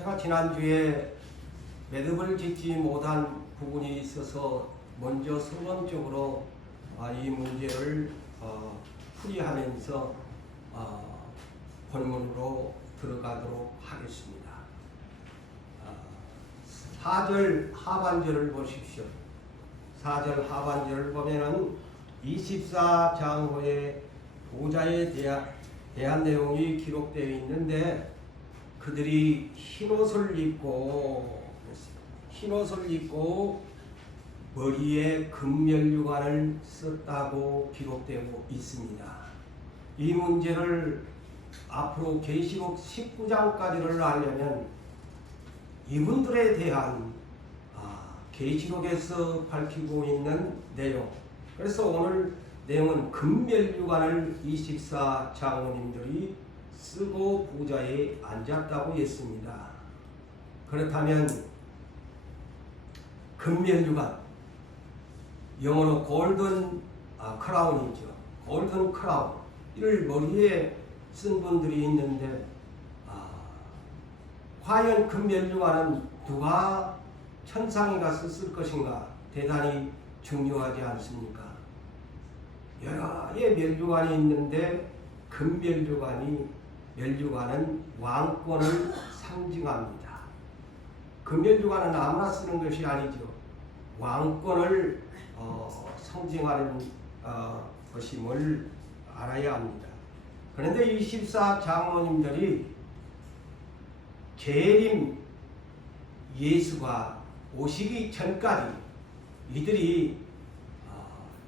제가 지난주에 매듭을 짓지 못한 부분이 있어서 먼저 서론적으로 이 문제를 풀이하면서 본문으로 들어가도록 하겠습니다. 4절 하반절을 보십시오. 4절 하반절을 보면은 24장로의 보좌에 대한 내용이 기록되어 있는데, 그들이 흰옷을 입고 머리에 금면류관을 썼다고 기록되고 있습니다. 이 문제를 앞으로 계시록 19장까지를 알려면 이분들에 대한 계시록에서 밝히고 있는 내용, 그래서 오늘 내용은 금면류관을 24장로님들이 쓰고 보좌에 앉았다고 했습니다. 그렇다면 금면류관, 영어로 골든 크라운이죠. 골든 크라운, 이를 머리에 쓴 분들이 있는데, 과연 금면류관은 누가 천상이가 썼을 것인가 대단히 중요하지 않습니까? 여러 개의 면류관이 있는데 면류관은 왕권을 상징합니다. 금면류관은 아무나 쓰는 것이 아니죠. 왕권을 상징하는 것임을 알아야 합니다. 그런데 24장로님들이 재림 예수가 오시기 전까지 이들이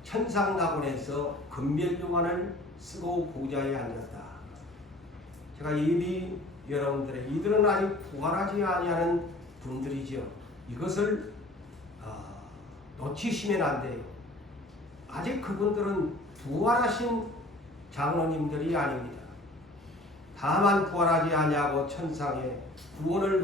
천상낙원에서 금면류관을 쓰고 보좌에 앉았다. 제가 이미 여러분들의 이들은 아직 부활하지 아니하는 분들이죠. 이것을 놓치시면 안 돼요. 아직 그분들은 부활하신 장로님들이 아닙니다. 다만 부활하지 아니하고 천상에 구원을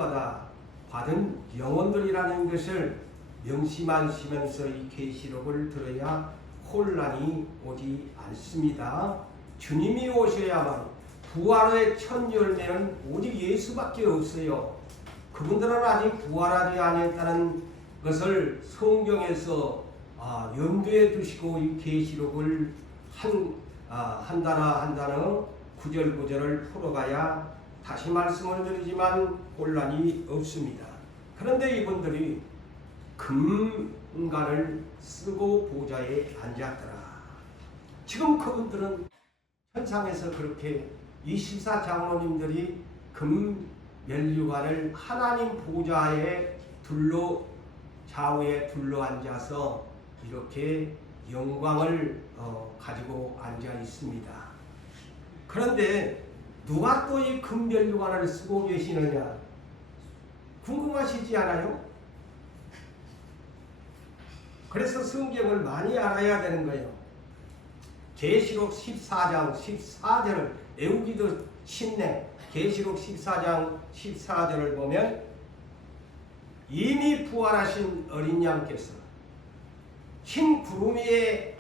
받은 영혼들이라는 것을 명심하시면서 이 계시록을 들어야 혼란이 오지 않습니다. 주님이 오셔야만, 부활의 첫 열매는 오직 예수밖에 없어요. 그분들은 아직 부활하지 아니했다는 것을 성경에서 염두에 두시고 이 계시록을 한 단어 구절구절을 풀어가야, 다시 말씀을 드리지만 혼란이 없습니다. 그런데 이분들이 금관을 쓰고 보좌에 앉았더라. 지금 그분들은 천상에서 그렇게 24장로님들이 금면류관을 하나님 보좌에 좌우에 둘러 앉아서 이렇게 영광을 가지고 앉아 있습니다. 그런데 누가 또 이 금면류관을 쓰고 계시느냐 궁금하시지 않아요? 그래서 성경을 많이 알아야 되는 거예요. 계시록 14장 14절을 외우기도 쉽네. 계시록 14장 14절을 보면 이미 부활하신 어린 양께서 흰 구름 위에,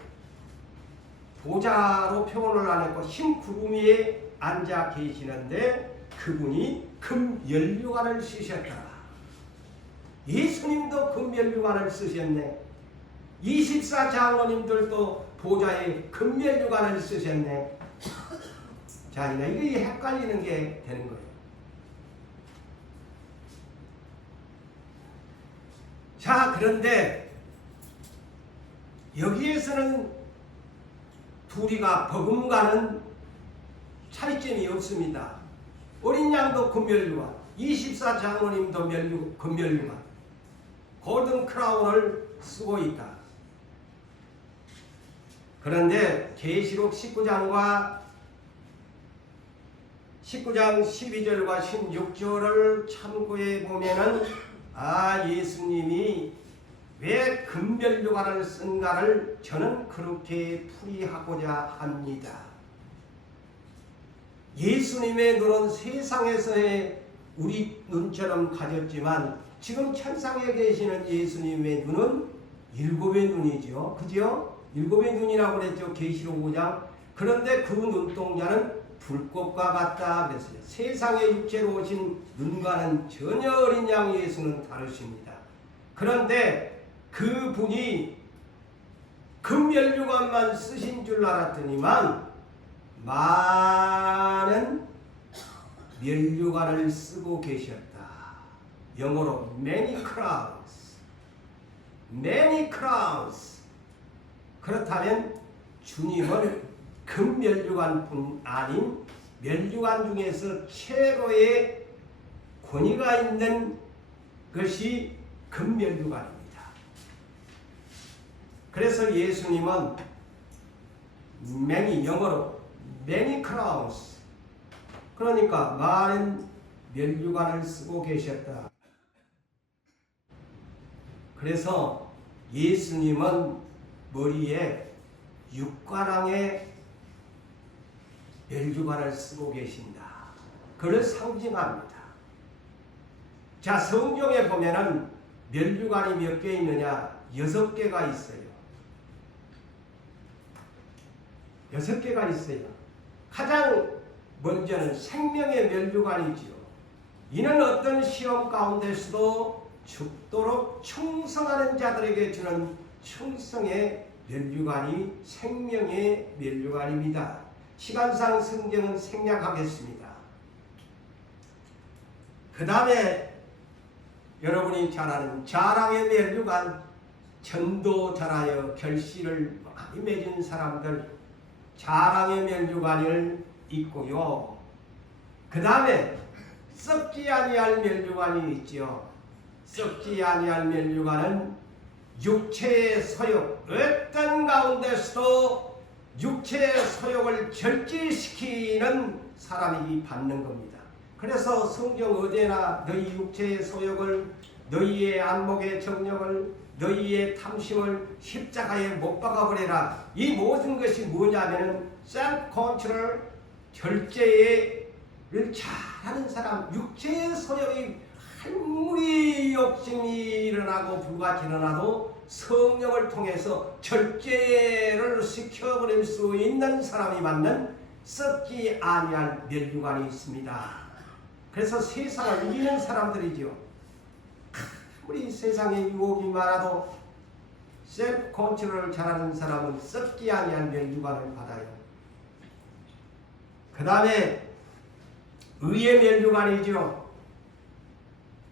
보좌로 표현을 안 했고 흰 구름 위에 앉아 계시는데 그분이 금면류관을 쓰셨더라. 예수님도 금면류관을 쓰셨네. 24장로님들도 보좌에 금면류관을 쓰셨네. 자, 이게 헷갈리는 게 되는 거예요. 자, 그런데 여기에서는 둘이가 버금가는 차이점이 없습니다. 어린 양도 금면류관, 24장로님도 금면류관, 골든 크라운을 쓰고 있다. 그런데 계시록 19장 12절과 16절을 참고해 보면은 예수님이 왜 금면류관을 쓴가를 저는 그렇게 풀이하고자 합니다. 예수님의 눈은 세상에서의 우리 눈처럼 가졌지만 지금 천상에 계시는 예수님의 눈은 일곱의 눈이죠. 그죠? 일곱의 눈이라고 그랬죠. 계시록 5장. 그런데 그 눈동자는 불꽃과 같다 그랬어요. 세상의 육체로 오신 눈과는 전혀 어린 양 예수는 다르십니다. 그런데 그분이 금면류관만 쓰신 줄 알았더니만 많은 면류관을 쓰고 계셨다. 영어로 many crowns, many crowns. 그렇다면 주님은 금면류관뿐 아닌 면류관 중에서 최고의 권위가 있는 것이 금면류관입니다. 그래서 예수님은 many, 영어로 many crowns, 그러니까 많은 면류관을 쓰고 계셨다. 그래서 예수님은 머리에 육관왕의 면류관을 쓰고 계신다. 그를 상징합니다. 자, 성경에 보면은 면류관이 몇 개 있느냐? 6개가 있어요. 6개가 있어요. 가장 먼저는 생명의 면류관이지요. 이는 어떤 시험 가운데서도 죽도록 충성하는 자들에게 주는 충성의 면류관이 생명의 면류관입니다. 시간상 성경은 생략하겠습니다. 그 다음에 여러분이 잘 아는 자랑의 면류관, 전도 잘하여 결실을 많이 맺은 사람들, 자랑의 면류관을 있고요. 그 다음에 썩지 아니할 면류관이 있지요. 썩지 아니할 면류관은 육체의 소욕, 어떤 가운데서도 육체의 소욕을 절제시키는 사람이 받는 겁니다. 그래서 성경 어디나 너희 육체의 소욕을, 너희의 안목의 정욕을, 너희의 탐심을 십자가에 못 박아버려라. 이 모든 것이 뭐냐면은 self control, 절제를 잘하는 사람, 육체의 소욕이 아무리 욕심이 일어나고 불같이 일어나도 성령을 통해서 절제를 시켜버릴 수 있는 사람이 받는 썩지 아니할 면류관이 있습니다. 그래서 세상을 이기는 사람들이죠. 아무리 세상에 유혹이 많아도 셀프 컨트롤을 잘하는 사람은 썩지 아니할 면류관을 받아요. 그 다음에 의의 면류관이죠.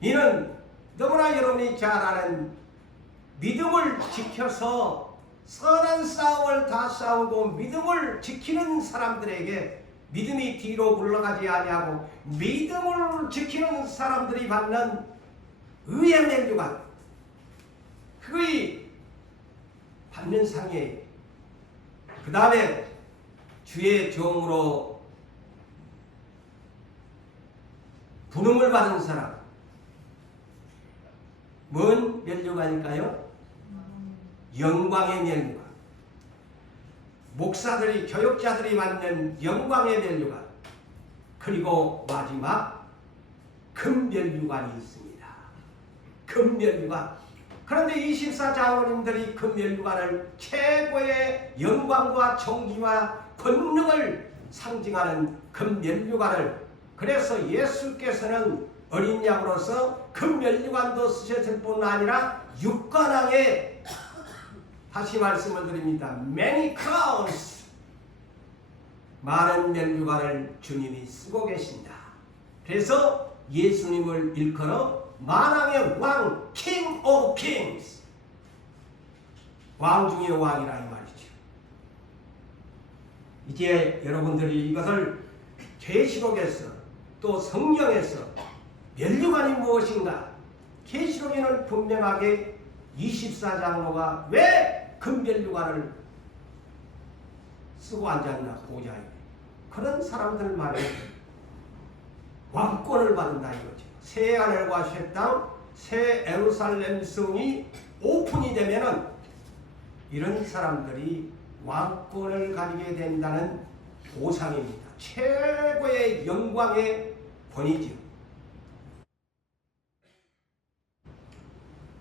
이는 너무나 여러분이 잘 아는 믿음을 지켜서 선한 싸움을 다 싸우고 믿음을 지키는 사람들에게 믿음이 뒤로 물러가지 아니하고 믿음을 지키는 사람들이 받는 의의 면류관, 그의 받는 상이에요. 그 다음에 주의 종으로 부름을 받은 사람, 뭔 면류관일까요? 영광의 면류관. 목사들이, 교육자들이 받는 영광의 면류관. 그리고 마지막 금 면류관이 있습니다. 금 면류관. 그런데 24장로님들이 금 면류관을 최고의 영광과 존귀와 권능을 상징하는 금 면류관을, 그래서 예수께서는 어린 양으로서 금 면류관도 쓰셨을 뿐 아니라 육관왕에, 다시 말씀을 드립니다, many crowns, 많은 면류관을 주님이 쓰고 계신다. 그래서 예수님을 일컬어 만왕의 왕, King of Kings, 왕 중의 왕이라 이 말이죠. 이제 여러분들이 이것을 계시록에서 또 성경에서 면류관이 무엇인가, 계시록에는 분명하게 24장로가 왜 금면류관을 쓰고 앉았나 보자요. 그런 사람들 말에 왕권을 받는다 이거죠. 새 하늘과 새 땅, 새 예루살렘 성이 오픈이 되면은 이런 사람들이 왕권을 가지게 된다는 보상입니다. 최고의 영광의 권위죠.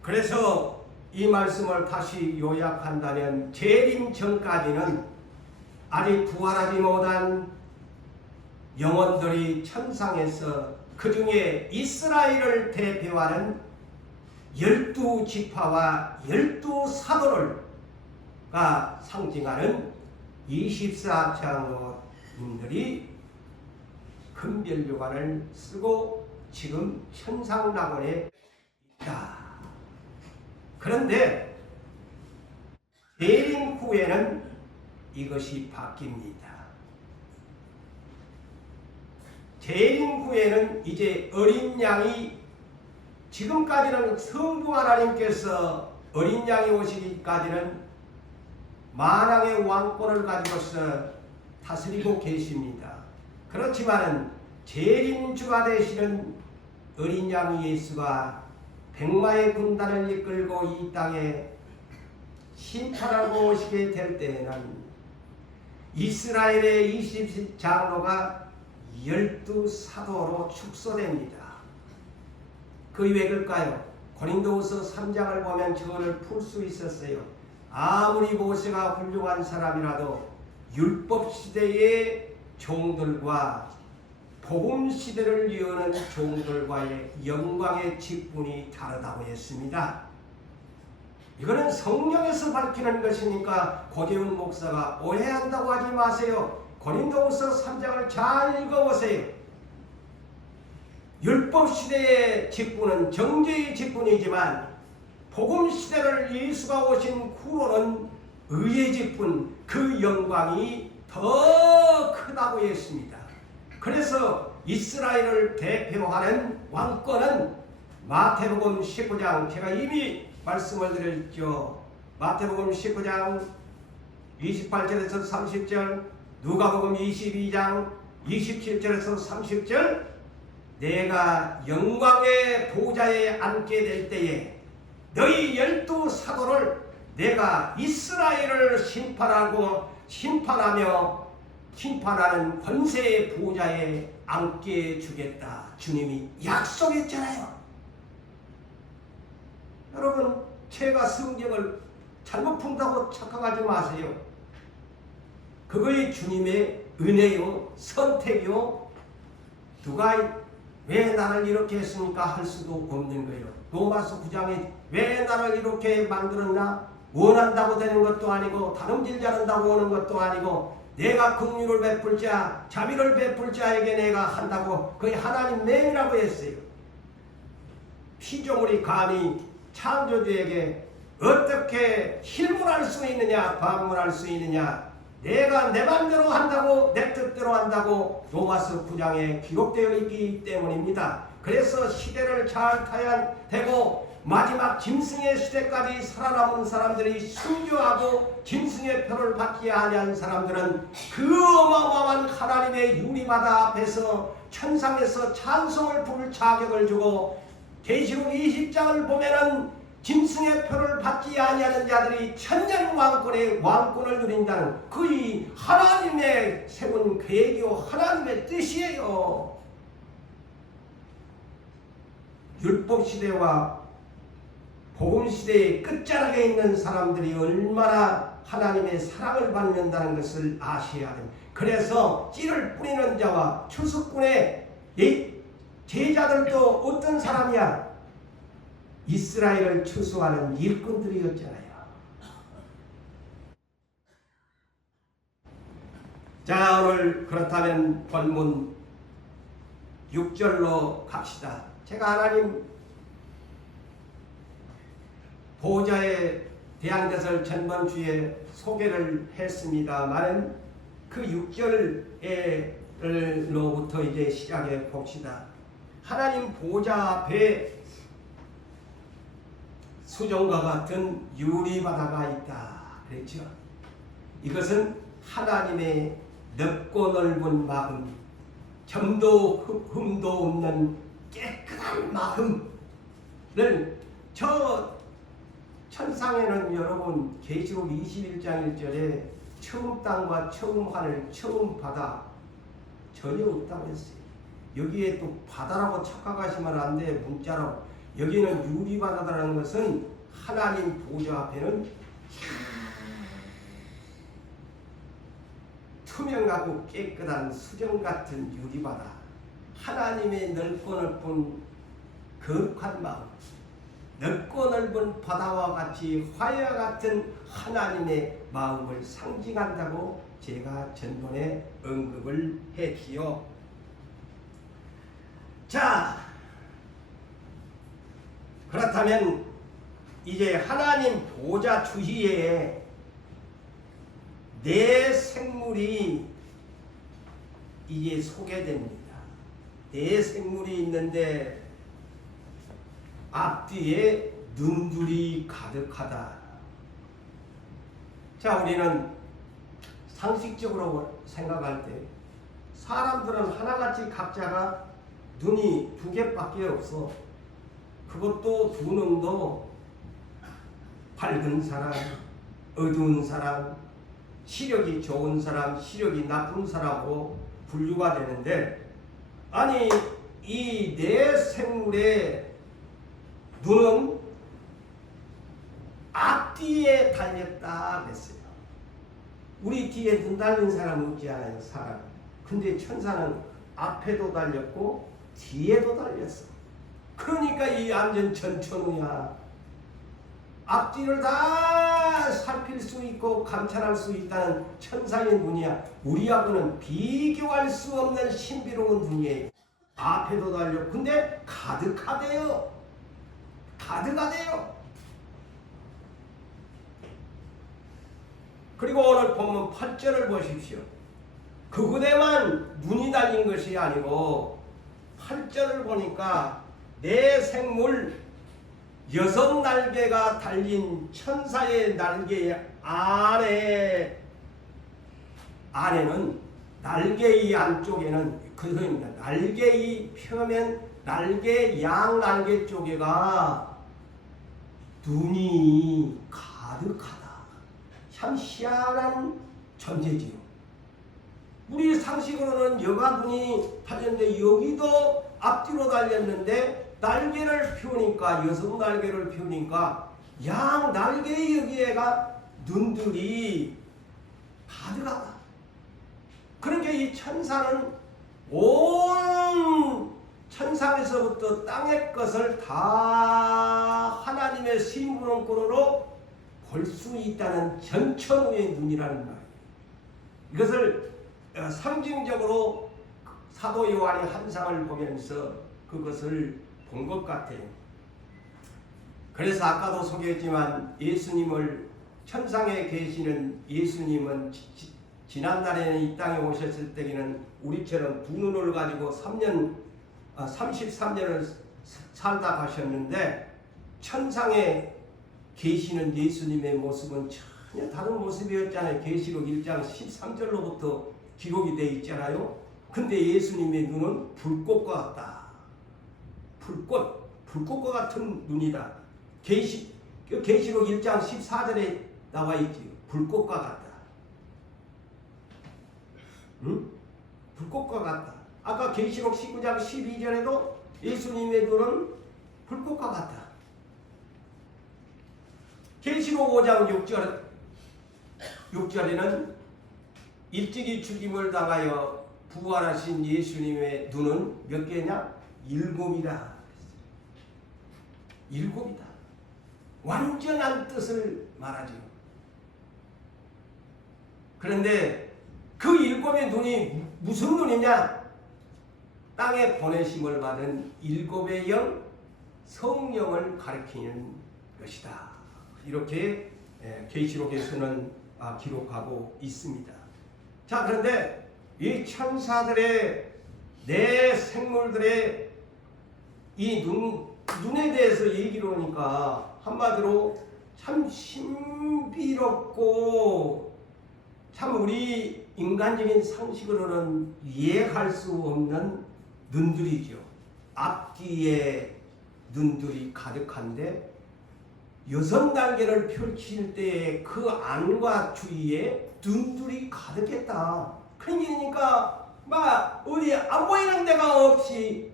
그래서 이 말씀을 다시 요약한다면 재림 전까지는 아직 부활하지 못한 영혼들이 천상에서 그 중에 이스라엘을 대표하는 12지파와 12사도가 상징하는 24장로님들이 금별료관을 쓰고 지금 천상낙원에 있다. 그런데 재림 후에는 이것이 바뀝니다. 재림 후에는 이제 어린 양이, 지금까지는 성부 하나님께서 어린 양이 오시기까지는 만왕의 왕권을 가지고서 다스리고 계십니다. 그렇지만 재림주가 되시는 어린 양 예수가 백마의 군단을 이끌고 이 땅에 심판하고 오시게 될 때에는 이스라엘의 20장로가 12사도로 축소됩니다. 그 왜 그럴까요? 고린도후서 3장을 보면 저를 풀 수 있었어요. 아무리 모세가 훌륭한 사람이라도 율법시대의 종들과 복음시대를 여는 종들과의 영광의 직분이 다르다고 했습니다. 이거는 성령에서 밝히는 것이니까 고재훈 목사가 오해한다고 하지 마세요. 고린도후서 3장을 잘 읽어보세요. 율법시대의 직분은 정죄의 직분이지만 복음시대를 예수가 오신 후로는 의의 직분, 그 영광이 더 크다고 했습니다. 그래서 이스라엘을 대표하는 왕권은 마태복음 19장, 제가 이미 말씀을 드렸죠. 마태복음 19장 28절에서 30절, 누가복음 22장 27절에서 30절, 내가 영광의 보좌에 앉게 될 때에 너희 12사도를 내가 이스라엘을 심판하며 심판하는 권세의 보좌에 앉게 주겠다. 주님이 약속했잖아요. 여러분, 제가 성경을 잘못 푼다고 착각하지 마세요. 그거의 주님의 은혜요, 선택이요. 누가 왜 나를 이렇게 했습니까? 할 수도 없는 거예요. 로마서 9장에 왜 나를 이렇게 만들었나? 원한다고 되는 것도 아니고 다름질지 않는다고 오는 것도 아니고 내가 긍휼을 베풀 자, 자비를 베풀 자에게 내가 한다고 그게 하나님 맹이라고 했어요. 피조물이 감히 창조주에게 어떻게 실문할 수 있느냐, 반문할 수 있느냐. 내가 내 맘대로 한다고, 내 뜻대로 한다고 로마서 9장에 기록되어 있기 때문입니다. 그래서 시대를 잘 타야 되고 마지막 짐승의 시대까지 살아남은 사람들이 순교하고 짐승의 표를 받지 아니한 사람들은 그 어마어마한 하나님의 유리바다 앞에서 천상에서 찬송을 부를 자격을 주고, 계시록 20장을 보면은 짐승의 표를 받지 아니하는 자들이 천년 왕권의 왕권을 누린다는 그이 하나님의 세운 계획이요, 하나님의 뜻이에요. 율법시대와 복음시대의 끝자락에 있는 사람들이 얼마나 하나님의 사랑을 받는다는 것을 아셔야 합니다. 그래서 씨를 뿌리는 자와 추수꾼의 제자들도 어떤 사람이야? 이스라엘을 추수하는 일꾼들이었잖아요. 자, 오늘 그렇다면 본문 6절로 갑시다. 제가 하나님 보호자에 대한 것을 전번주에 소개를 했습니다만 그 6절로부터 이제 시작해 봅시다. 하나님 보호자 앞에 수정과 같은 유리바다가 있다 그랬죠. 이것은 하나님의 넓고 넓은 마음, 점도 흠도 없는 깨끗한 마음을, 저 천상에는 여러분 계시록 21장 1절에 처음 땅과 처음 하늘, 처음 바다 전혀 없다고 했어요. 여기에 또 바다라고 착각하시면 안 돼. 문자로. 여기는 유리바다라는 것은 하나님 보좌 앞에는 투명하고 깨끗한 수정 같은 유리바다, 하나님의 넓고 넓은 거룩한 마음, 넓고 넓은 바다와 같이 화해와 같은 하나님의 마음을 상징한다고 제가 전번에 언급을 했지요. 자, 그렇다면 이제 하나님 보좌 주위에 네 생물이 이제 소개됩니다. 네 생물이 있는데 앞뒤에 눈들이 가득하다. 자, 우리는 상식적으로 생각할 때 사람들은 하나같이 각자가 눈이 두 개밖에 없어. 그것도 두 눈도 밝은 사람, 어두운 사람, 시력이 좋은 사람, 시력이 나쁜 사람으로 분류가 되는데, 아니 이 네 생물의 눈은 앞뒤에 달렸다 그랬어요. 우리 뒤에 눈 달린 사람 없지 않아요, 사람. 근데 천사는 앞에도 달렸고 뒤에도 달렸어. 그러니까 이 완전 전천후야. 앞뒤를 다 살필 수 있고 감찰할 수 있다는 천사의 눈이야. 우리하고는 비교할 수 없는 신비로운 눈이에요. 앞에도 달려. 근데 가득하대요. 가득하대요. 그리고 오늘 보면 8절을 보십시오. 그곳에만 눈이 달린 것이 아니고 8절을 보니까 네 생물 6날개가 달린 천사의 날개 안에는 날개의 안쪽에는 그것입니다. 날개의 표면 날개 양날개 쪽에가 눈이 가득하다. 참 희한한 존재지요. 우리 상식으로는 여가 눈이 달렸는데 여기도 앞뒤로 달렸는데 날개를 펴니까 6날개를 펴니까 양 날개 여기에가 눈들이 가득하다. 그러니까 이 천사는 온 천상에서부터 땅의 것을 다 하나님의 시무론권으로 볼 수 있다는 전천후의 눈이라는 말이에요. 이것을 상징적으로 사도 요한이 환상을 보면서 그것을 본 것 같아요. 그래서 아까도 소개했지만 예수님을 천상에 계시는 예수님은 지난날에는 이 땅에 오셨을 때에는 우리처럼 두 눈을 가지고 33년을 살다 가셨는데 천상에 계시는 예수님의 모습은 전혀 다른 모습이었잖아요. 계시록 1장 13절로부터 기록이 되어 있잖아요. 근데 예수님의 눈은 불꽃과 같다. 불꽃과 같은 눈이다. 계시록 1장 14절에 나와 있지. 불꽃과 같다. 응? 불꽃과 같다. 아까 계시록 19장 12절에도 예수님의 눈은 불꽃과 같다. 계시록 5장 6절에는 일찍이 죽임을 당하여 부활하신 예수님의 눈은 몇 개냐? 7이다. 7이다. 완전한 뜻을 말하죠. 그런데 그 7의 눈이 무슨 눈이냐? 땅에 보내심을 받은 7의 영, 성령을 가리키는 것이다. 이렇게 계시록에서는 기록하고 있습니다. 자, 그런데 이 천사들의 네 생물들의 이 눈에 대해서 얘기를 하니까 한마디로 참 신비롭고 참 우리 인간적인 상식으로는 이해할 수 없는 눈들이죠. 앞뒤에 눈들이 가득한데 6날개를 펼칠 때 그 안과 주위에 눈들이 가득했다. 그러니까 막 어디 안 보이는 데가 없이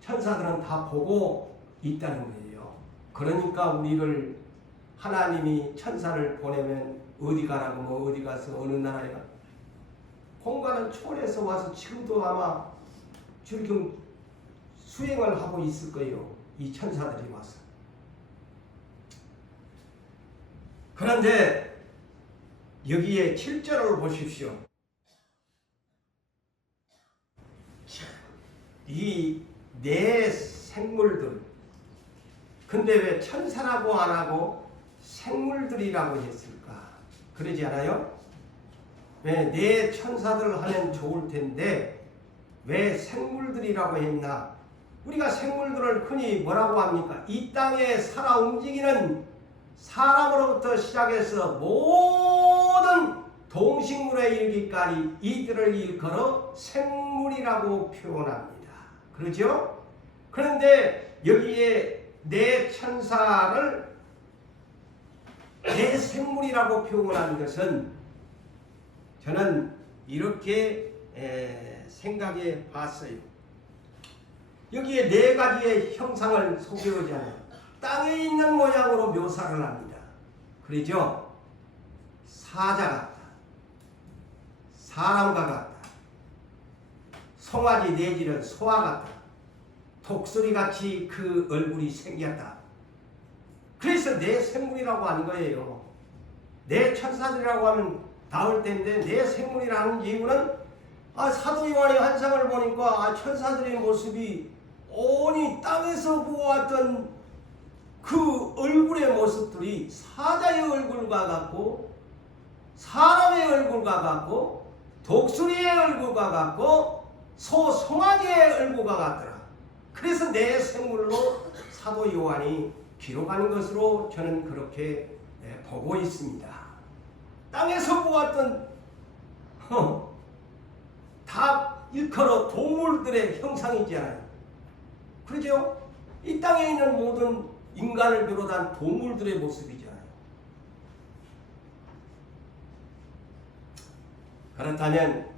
천사들은 다 보고 있다는 거예요. 그러니까 우리를 하나님이 천사를 보내면 어디 가라고 뭐 어디 가서 어느 나라에 가 공간을 초월해서 와서 지금도 아마 지금 수행을 하고 있을 거예요. 이 천사들이 와서. 그런데 여기에 7절을 보십시오. 이 네 생물들, 근데 왜 천사라고 안 하고 생물들이라고 했을까? 그러지 않아요? 왜 네 천사들 하면 좋을 텐데 왜 생물들이라고 했나? 우리가 생물들을 흔히 뭐라고 합니까? 이 땅에 살아 움직이는 사람으로부터 시작해서 모든 동식물에 이르기까지 이들을 일컬어 생물이라고 표현합니다. 그렇죠? 그런데 여기에 네 천사를 네 생물이라고 표현하는 것은 저는 이렇게 생각해 봤어요. 여기에 네 가지의 형상을 소개하잖아요. 땅에 있는 모양으로 묘사를 합니다. 그러죠? 사자 같다. 사람과 같다. 송아지 내지는 소와 같다. 독수리같이 그 얼굴이 생겼다. 그래서 네 생물이라고 하는 거예요. 네 천사들이라고 하면 나올 텐데 네 생물이라는 이유는 사도 요한의 환상을 보니까 천사들의 모습이 온이 땅에서 보았던 그 얼굴의 모습들이 사자의 얼굴과 같고 사람의 얼굴과 같고 독수리의 얼굴과 같고 송아지의 얼굴과 같더라. 그래서 네 생물로 사도 요한이 기록하는 것으로 저는 그렇게 보고 있습니다. 땅에서 보았던 다 일컬어 동물들의 형상이잖아요. 그렇죠? 이 땅에 있는 모든 인간을 비롯한 동물들의 모습이잖아요. 그렇다면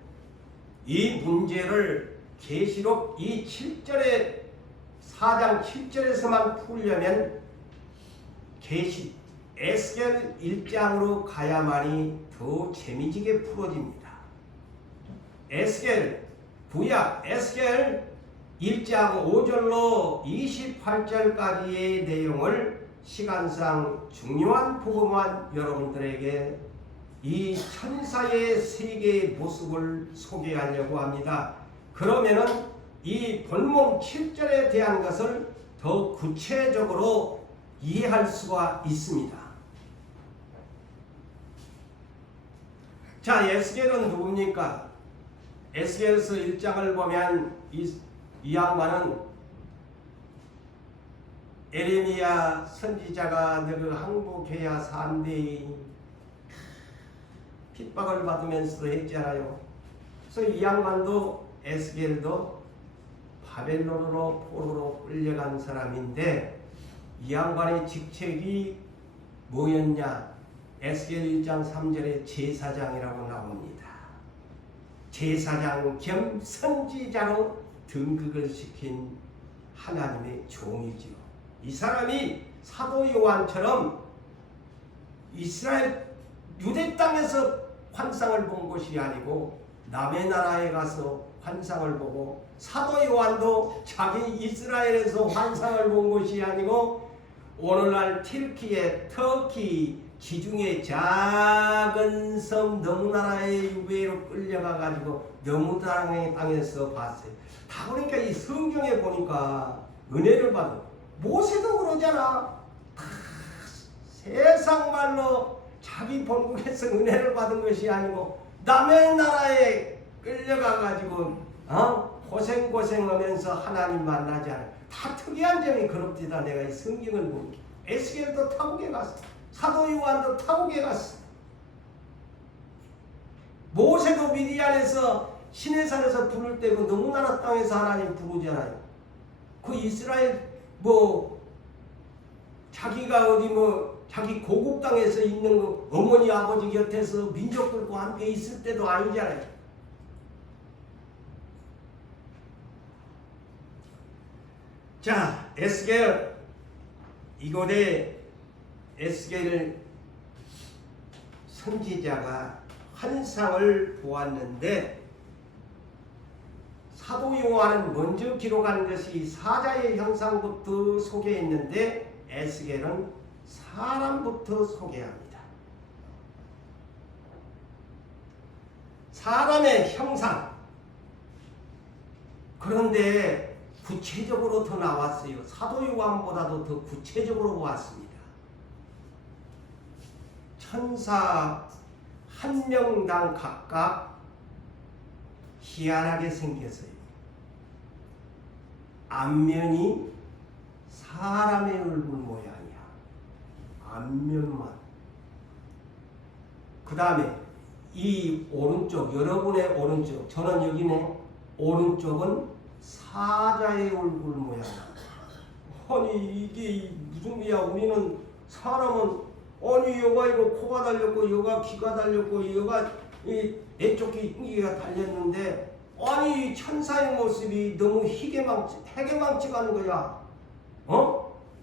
이 문제를 계시록 이 7절에 4장 7절에서만 풀려면 계시 에스겔 1장으로 가야만이 더 재미지게 풀어집니다. 에스겔 구약 에스겔 1장 5절로 28절까지의 내용을 시간상 중요한 복음만 여러분들에게 이 천사의 세계의 모습을 소개하려고 합니다. 그러면은 이 본문 7절에 대한 것을 더 구체적으로 이해할 수가 있습니다. 자, 에스겔은 누굽니까? 에스겔서 1장을 보면 이 양반은 에레미야 선지자가 너그 항복해야 산대 핍박을 받으면서도 했잖아요. 그래서 이 양반도 에스겔도 바벨론으로 포로로 끌려간 사람인데 이 양반의 직책이 뭐였냐? 에스겔 1장 3절에 제사장이라고 나옵니다. 제사장 겸 선지자로 등극을 시킨 하나님의 종이죠. 이 사람이 사도 요한처럼 이스라엘 유대 땅에서 환상을 본 것이 아니고 남의 나라에 가서 환상을 보고, 사도 요한도 자기 이스라엘에서 환상을 본 것이 아니고 오늘날 터키 지중해 작은 섬 너무나라의 유배로 끌려가 가지고 너무나라의 땅에서 봤어요. 다 그러니까 이 성경에 보니까 은혜를 받은, 모세도 그러잖아. 다 세상 말로 자기 본국에서 은혜를 받은 것이 아니고 남의 나라에 끌려가 가지고 고생하면서 하나님 만나지 않아요. 다 특이한 점이 그렇디다. 내가 이 성경을 보니 에스겔도 타국에 갔어. 사도 요한도 타국에 갔어. 모세도 미디안에서 시내산에서 부를 때 그 너무나라 땅에서 하나님 부르잖아요. 그 이스라엘 자기가 어디 자기 고국 땅에서 있는 거 어머니 아버지 곁에서 민족들과 함께 있을 때도 아니잖아요. 자, 에스겔 이곳에 에스겔 선지자가 환상을 보았는데 사도 요한은 먼저 기록한 것이 사자의 형상부터 소개했는데 에스겔은 사람부터 소개합니다. 사람의 형상. 그런데 구체적으로 더 나왔어요. 사도 요한보다도 더 구체적으로 보았습니다. 천사 한 명당 각각 희한하게 생겼어요. 앞면이 사람의 얼굴 모양이야. 앞면만. 그 다음에 이 오른쪽, 여러분의 오른쪽, 저는 여기네. 오른쪽은 사자의 얼굴 모양이야. 아니 이게 무슨 이야? 우리는 사람은 아니 여가 이거 코가 달렸고 여가 귀가 달렸고 여가 이 내쪽 귀가 달렸는데 아니 천사의 모습이 너무 해괴망측한 거야.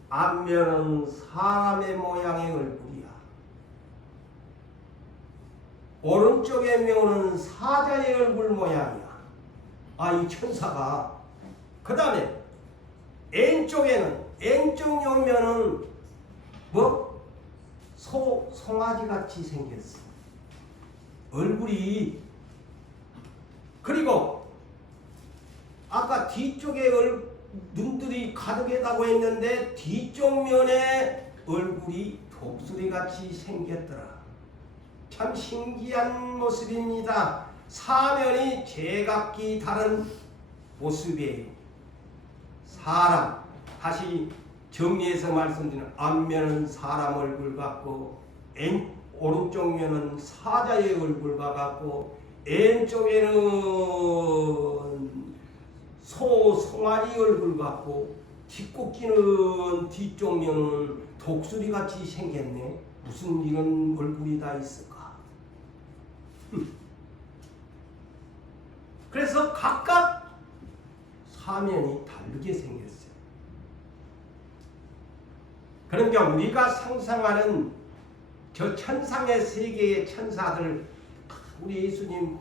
앞면은 사람의 모양의 얼굴이야. 오른쪽의 면은 사자의 얼굴 모양이야. 이 천사가. 그 다음에 왼쪽 요면은 송아지 같이 생겼어. 얼굴이. 그리고 아까 뒤쪽에 눈들이 가득하다고 했는데 뒤쪽 면에 얼굴이 독수리 같이 생겼더라. 참 신기한 모습입니다. 사면이 제각기 다른 모습이에요. 사람, 다시 정리해서 말씀드리면 앞면은 사람 얼굴 같고 오른쪽 면은 사자의 얼굴과 같고 왼쪽에는 송아지 얼굴 같고 뒷꼭지는 뒤쪽 면은 독수리 같이 생겼네. 무슨 이런 얼굴이 다 있을까? 그래서 각각 사면이 다르게 생겼어요. 그러니까 우리가 상상하는 저 천상의 세계의 천사들, 우리 예수님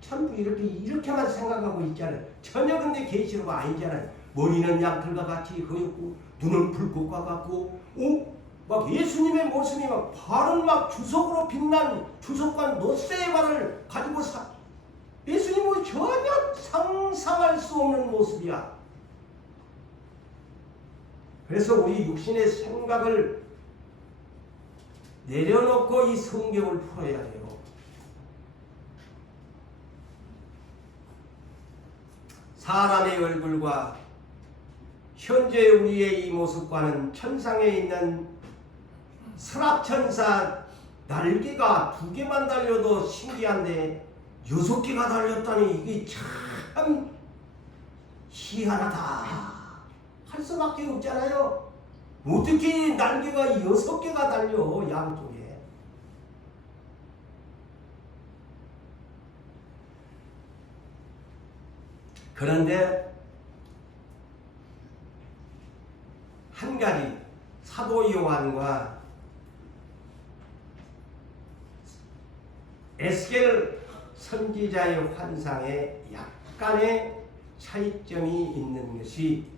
전부 이렇게만 생각하고 있잖아요. 전혀 근데 계시로가 아니잖아요. 머리는 양털과 같이 허옇고 눈은 불꽃과 같고 막 예수님의 모습이 막 발은 막 주석으로 빛난 주석관 노쇠의 발을 가지고 예수님은 전혀 상상할 수 없는 모습이야. 그래서 우리 육신의 생각을 내려놓고 이 성경을 풀어야 돼요. 사람의 얼굴과 현재 우리의 이 모습과는 천상에 있는 스랍천사 날개가 2개만 달려도 신기한데 6개가 달렸다니 이게 참 희한하다 할 수밖에 없잖아요. 어떻게 날개가 6개가 달려 양쪽에. 그런데 한 가지 사도 요한과 에스겔 선지자의 환상에 약간의 차이점이 있는 것이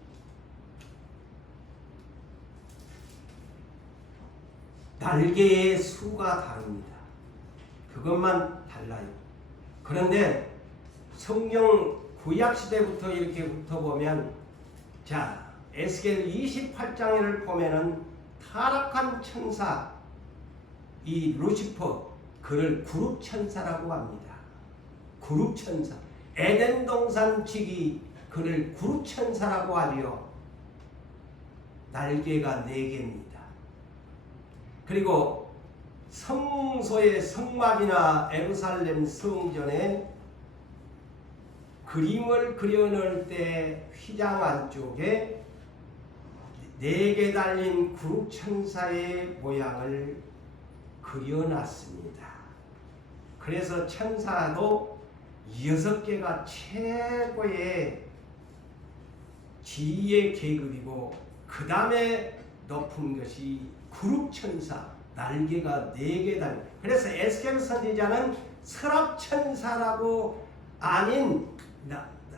날개의 수가 다릅니다. 그것만 달라요. 그런데 성경 구약시대부터 이렇게 훑어보면 자 에스겔 28장을 보면은 타락한 천사 이 루시퍼 그를 그룹천사라고 합니다. 그룹천사. 에덴 동산 지기 그를 그룹천사라고 하지요. 날개가 4개입니다. 그리고 성소의 성막이나 예루살렘 성전에 그림을 그려놓을 때 휘장 안쪽에 4개 달린 그룹천사의 모양을 그려놨습니다. 그래서 천사도 6개가 최고의 지위의 계급이고 그 다음에 높은 것이 그룹천사, 날개가 4개 달린. 그래서 에스겔 선지자는 서랍천사라고 아닌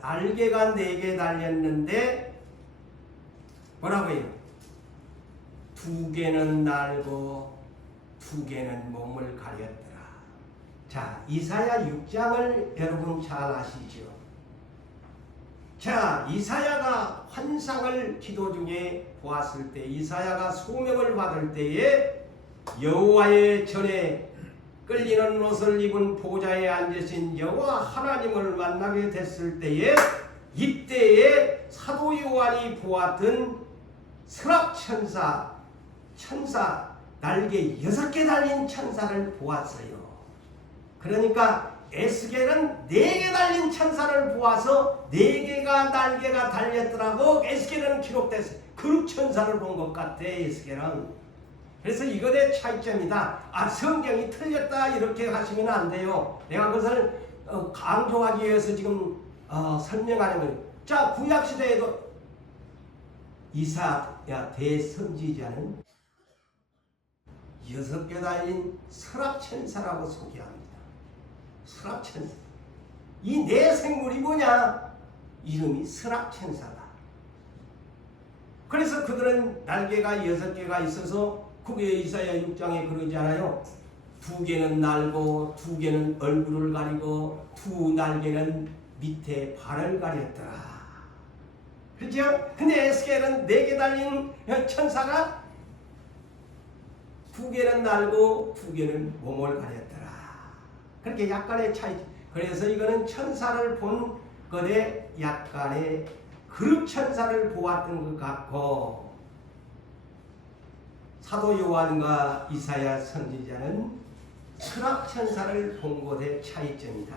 날개가 4개 달렸는데 뭐라고요? 2개는 날고 2개는 몸을 가렸더라. 자, 이사야 6장을 여러분 잘 아시죠? 자, 이사야가 환상을 기도 중에 보았을 때, 이사야가 소명을 받을 때에 여호와의 전에 끌리는 옷을 입은 보좌에 앉으신 여호와 하나님을 만나게 됐을 때에, 이때에 사도 요한이 보았던 스랍천사, 날개 6개 달린 천사를 보았어요. 그러니까 에스겔은 4개 달린 천사를 보아서 4개가 날개가 달렸더라고 에스겔은 기록됐어요. 그룹 천사를 본 것 같아 에스겔은. 그래서 이것의 차이점이다. 성경이 틀렸다 이렇게 하시면 안 돼요. 내가 그것을 강조하기 위해서 지금 설명하는 거예요. 자, 구약시대에도 이사야 대선지자는 6개 달린 스랍천사라고 소개합니다. 스랍천사. 이 네 생물이 뭐냐? 이름이 스랍천사다. 그래서 그들은 날개가 6개가 있어서 그게 이사야 6장에 그러잖아요. 2개는 날고 2개는 얼굴을 가리고 2 날개는 밑에 발을 가렸더라. 그렇죠? 근데 에스겔은 4개 달린 천사가 2개는 날고 2개는 몸을 가렸더라. 그렇게 약간의 차이. 그래서 이거는 천사를 본 것에 약간의 그룹 천사를 보았던 것 같고, 사도 요한과 이사야 선지자는 스랍 천사를 본 것의 차이점이다.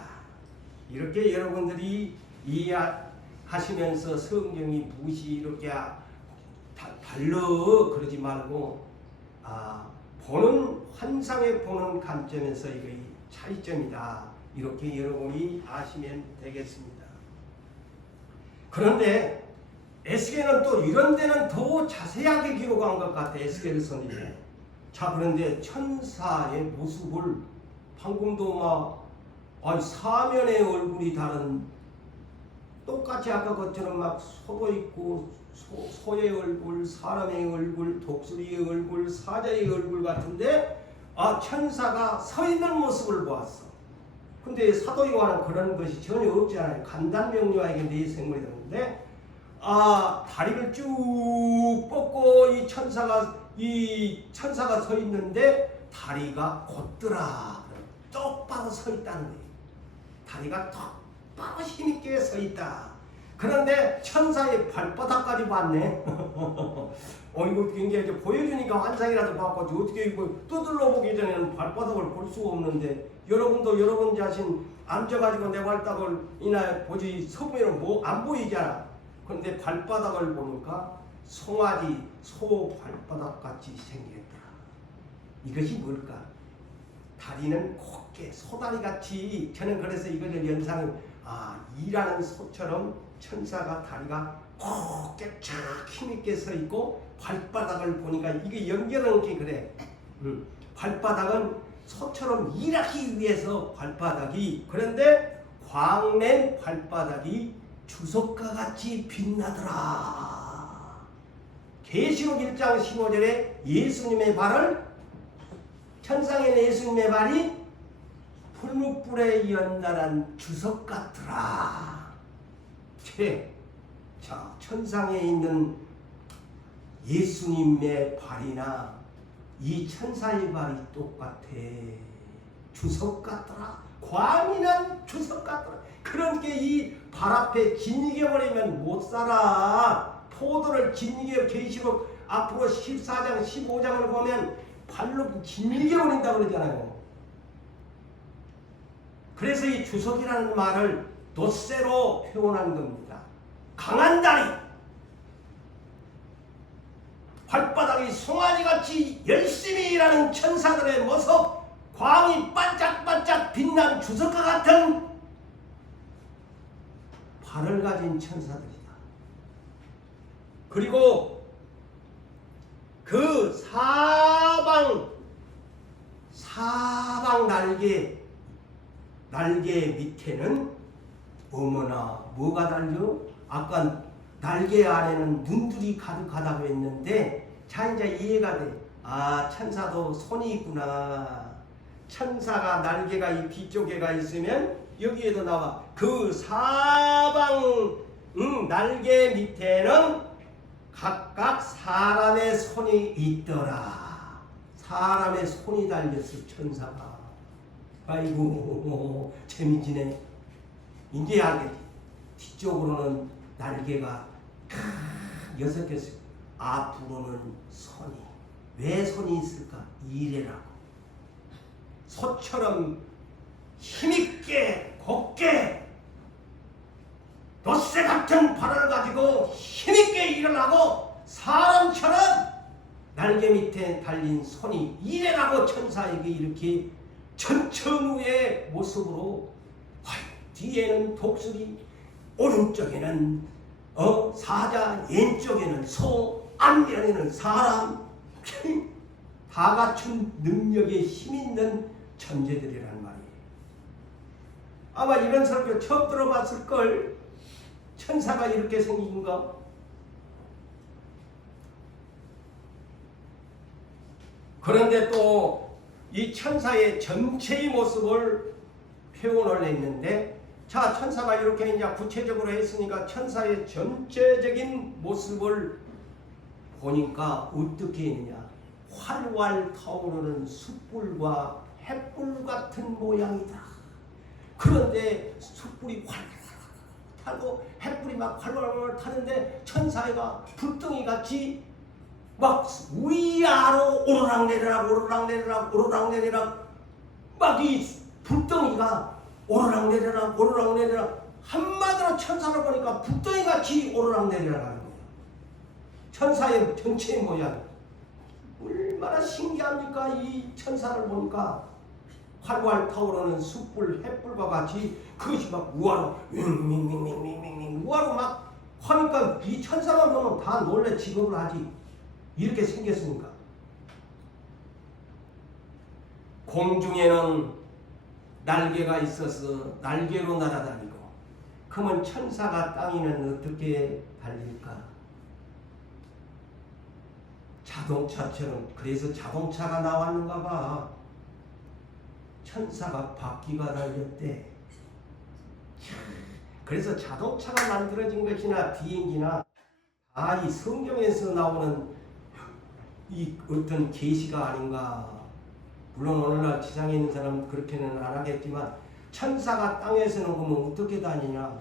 이렇게 여러분들이 이해하시면서 성경이 무엇이 이렇게 달러 그러지 말고 보는 환상에 보는 관점에서 이거 차이점이다. 이렇게 여러분이 아시면 되겠습니다. 그런데 에스겔은 또 이런 데는 더 자세하게 기록한 것 같아. 에스겔 선지자. 자, 그런데 천사의 모습을 방금도 사면의 얼굴이 다른, 똑같이 아까 것처럼 막 소도 있고 소의 얼굴, 사람의 얼굴, 독수리의 얼굴, 사자의 얼굴 같은데 천사가 서 있는 모습을 보았어. 근데 사도 요한은 그런 것이 전혀 없잖아요. 간단명료하게 네 생물이 되는데 다리를 쭉 뻗고 이 천사가 서 있는데 다리가 곧더라. 똑바로 서 있다는 거예요. 다리가 똑바로 힘있게 서 있다. 그런데 천사의 발바닥까지 봤네. 이거 굉장히 보여주니까 환상이라도 바꿔지. 어떻게 이거 두들러 보기 전에는 발바닥을 볼 수가 없는데, 여러분도 여러분 자신 앉아가지고 내 발바닥을 이나 보지 서보면 안 보이잖아. 그런데 발바닥을 보니까 송아지 소 발바닥 같이 생겼다. 이것이 뭘까? 다리는 곱게 소다리 같이. 저는 그래서 이거를 연상을 일하는 소처럼 천사가 다리가 곱게 쫙 힘있게 서 있고 발바닥을 보니까 이게 연결하는 게 그래. 발바닥은 소처럼 일하기 위해서 발바닥이, 그런데 광낸 발바닥이 주석과 같이 빛나더라. 계시록 1장 15절에 예수님의 발을, 천상에 예수님의 발이 풀무불에 연달한 주석 같더라. 자, 천상에 있는 예수님의 발이나 이 천사의 발이 똑같아. 주석 같더라. 광이 난 주석 같더라. 그런 게 이 발 앞에 짓이겨 버리면 못 살아. 포도를 짓이겨, 계시록 앞으로 14장 15장을 보면 발로 짓이겨 버린다 그러잖아요. 그래서 이 주석이라는 말을 돛새로 표현한 겁니다. 강한 다리, 발바닥이 송아지같이 열심히 일하는 천사들의 모습, 광이 반짝반짝 빛난 주석과 같은 발을 가진 천사들이다. 그리고 그 사방 날개 밑에는 어머나 뭐가 달려? 아까 날개 안에는 눈들이 가득하다고 했는데 자 이제 이해가 돼. 아 천사도 손이 있구나. 천사가 날개가 이 뒤쪽에가 있으면 여기에도 나와. 그 사방 날개 밑에는 각각 사람의 손이 있더라. 사람의 손이 달렸어 천사가. 아이고 재미지네. 이제 알겠지. 뒤쪽으로는 날개가 6개 있어요. 앞으로는 손이. 왜 손이 있을까? 이래라고. 소처럼 힘있게 곱게 돛새 같은 발을 가지고 힘있게 일어나고 사람처럼 날개 밑에 달린 손이 이래라고 천사에게 이렇게 천천우의 모습으로 뒤에는 독수리, 오른쪽에는 사자, 왼쪽에는 소, 앞면에는 사람 다 갖춘 능력에 힘있는 천재들이란 말이에요. 아마 이런 설교 처음 들어봤을걸. 천사가 이렇게 생긴 거. 그런데 또 이 천사의 전체의 모습을 표현을 했는데 자 천사가 이렇게 이제 구체적으로 했으니까 천사의 전체적인 모습을 보니까 어떻게 했느냐. 활활 타오르는 숯불과 햇불 같은 모양이다. 그런데 숯불이 활활 타고 햇불이 막 활활 타는데 천사가 불덩이 같이 막 위아래로 오르락내리락 오르락내리락 오르락내리락 막 이 불덩이가 오르락내리락 오르락내리락 한마디로 천사를 보니까 불덩이 같이 오르락내리락 하는 거예요. 천사의 전체 모양 얼마나 신기합니까? 이 천사를 보니까 활활 타오르는 숯불 햇불과 같이 그것이 막 우아로 윙윙윙윙윙윙 우아로 막 하니까 이 천사만 보면 다 놀래 지급을 하지. 이렇게 생겼으니까. 공중에는 날개가 있어서 날개로 날아다니고 그러면 천사가 땅에는 어떻게 달릴까? 자동차처럼. 그래서 자동차가 나왔는가 봐. 천사가 바퀴가 달렸대. 그래서 자동차가 만들어진 것이나 비행기나 이 성경에서 나오는 이 어떤 계시가 아닌가. 물론 오늘날 지상에 있는 사람은 그렇게는 안 하겠지만 천사가 땅에서는 그러면 어떻게 다니냐.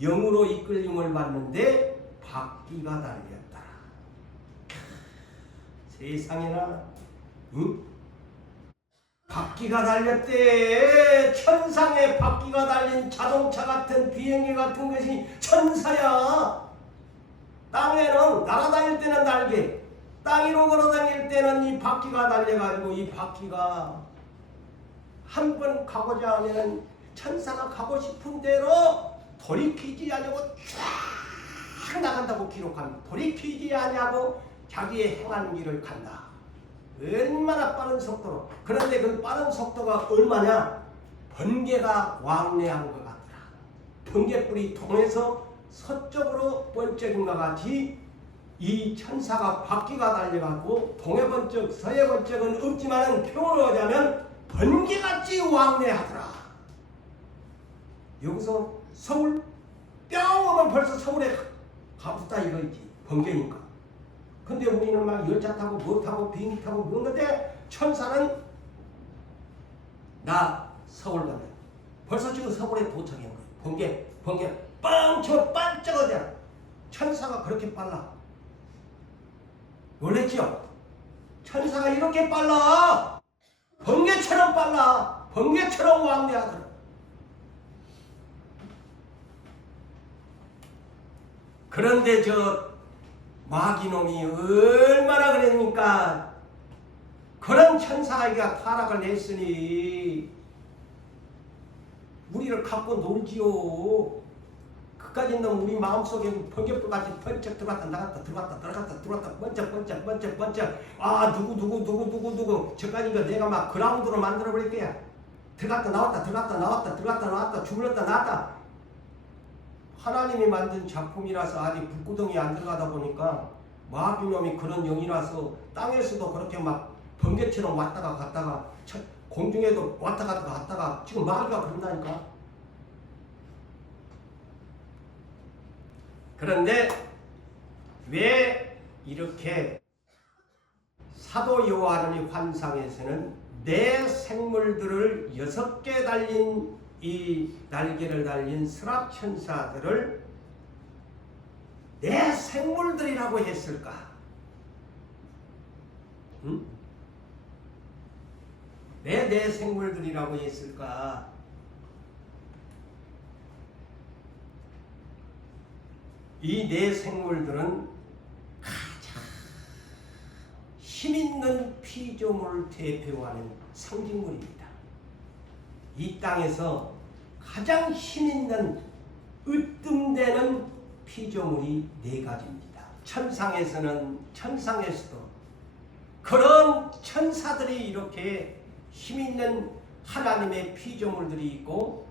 영으로 이끌림을 받는데 바퀴가 달렸다. 세상에나 응? 바퀴가 달렸대. 천상에 바퀴가 달린 자동차 같은 비행기 같은 것이 천사야. 땅에는 날아다닐 때는 날개, 땅 위로 걸어다닐 때는 이 바퀴가 달려가지고 이 바퀴가 한 번 가고자 하면 천사가 가고 싶은 대로 돌이키지 않냐고 쫙 나간다고 기록합니다. 돌이키지 않냐고 자기의 행하는 길을 간다. 얼마나 빠른 속도로. 그런데 그 빠른 속도가 얼마냐? 번개가 왕래한 것 같더라. 번개불이 동에서 서쪽으로 번쩍인 것 같이 이 천사가 바퀴가 달려가고 동해 번쩍 서해 번쩍은 없지만은 표현을 하자면 번개같이 왕래하더라. 여기서 서울 뿅 하면 벌써 서울에 가붙다 이거지. 번개니까. 근데 우리는 막 열차 타고 뭐 타고 비행기 타고 그러는데 천사는 나 서울 가면 벌써 지금 서울에 도착한 거야. 번개 빵 치고 반짝어져. 천사가 그렇게 빨라. 놀랬죠? 천사가 이렇게 빨라. 번개처럼 빨라. 번개처럼 왕래하더라. 그런데 저 마귀놈이 얼마나 그랬니까. 그런 천사가 타락을 했으니 우리를 갖고 놀지요. 그까짓 놈 우리 마음속에 번개불같이 번쩍 들어갔다 나갔다 들어갔다 들어갔다 들어갔다 번쩍 누구 저까지가 내가 막 그라운드로 만들어 버릴 거야. 들어갔다 나왔다 들어갔다 나왔다 들어갔다 나왔다 주물렀다 나왔다 하나님이 만든 작품이라서 아직 불구덩이 안 들어가다 보니까 마귀놈이 그런 영이라서 땅에서도 그렇게 막 번개처럼 왔다가 갔다가 공중에도 왔다 갔다 갔다가 지금 마귀가 그런다니까. 그런데 왜 이렇게 사도 요한의 환상에서는 내 생물들을 6개 달린 이 날개를 달린 스랍 천사들을 내 생물들이라고 했을까? 응? 왜 내 생물들이라고 했을까? 이 네 생물들은 가장 힘있는 피조물을 대표하는 상징물입니다. 이 땅에서 가장 힘있는 으뜸되는 피조물이 네 가지입니다. 천상에서도 그런 천사들이 이렇게 힘있는 하나님의 피조물들이 있고